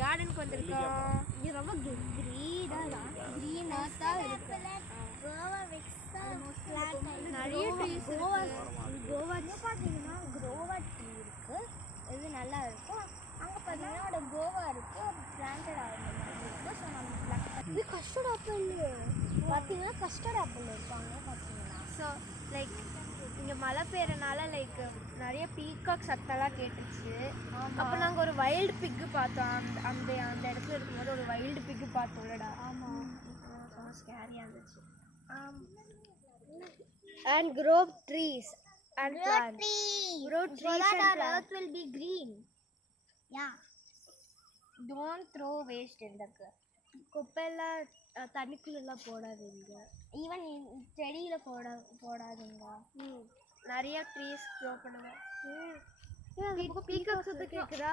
கார்டனுக்கு வந்திருக்கோம். இது ரொம்ப க்ரீனாக இருக்கு. நிறைய ட்ரீஸ் கோவா பார்த்தீங்கன்னா கோவா ட்ரீ இருக்கு. இது நல்லா இருக்கும். அங்கே பார்த்தீங்கன்னா கோவா இருக்கு, பிளான்டட் ஆகுது மாதிரி இருக்கு. ஸோ நம்ம இது கஸ்டர்ட் ஆப்பிள் பார்த்தீங்கன்னா கஸ்டர்ட் ஆப்பிள் இருப்பாங்க பார்த்தீங்கன்னா. ஸோ லைக் இங்கே மழை பெய்யறனால லைக் நிறைய பீகாக் சத்தெல்லாம் கேட்டுச்சு. அப்போ நாங்கள் ஒரு வைல்டு பிக்கு பார்த்தோம். அந்த அந்த இடத்துல இருக்கும்போது ஒரு வைல்டு பிக்கு பார்த்தோம்லடா. ஆமாம், ரொம்ப ஸ்கேரியாக இருந்துச்சு. and grow trees and Grow plants. trees. Grow So trees that and our plants. earth will be green. Yeah. Don't throw waste in the குப்பையெல்லாம் தண்ணிக்குள்ளெல்லாம் போடாதீங்க. ஈவன் செடியில் போடாதீங்க. நிறைய ட்ரீஸ் க்ரோ பண்ணுங்க. பீகாக் சத்தம் கேட்குதா?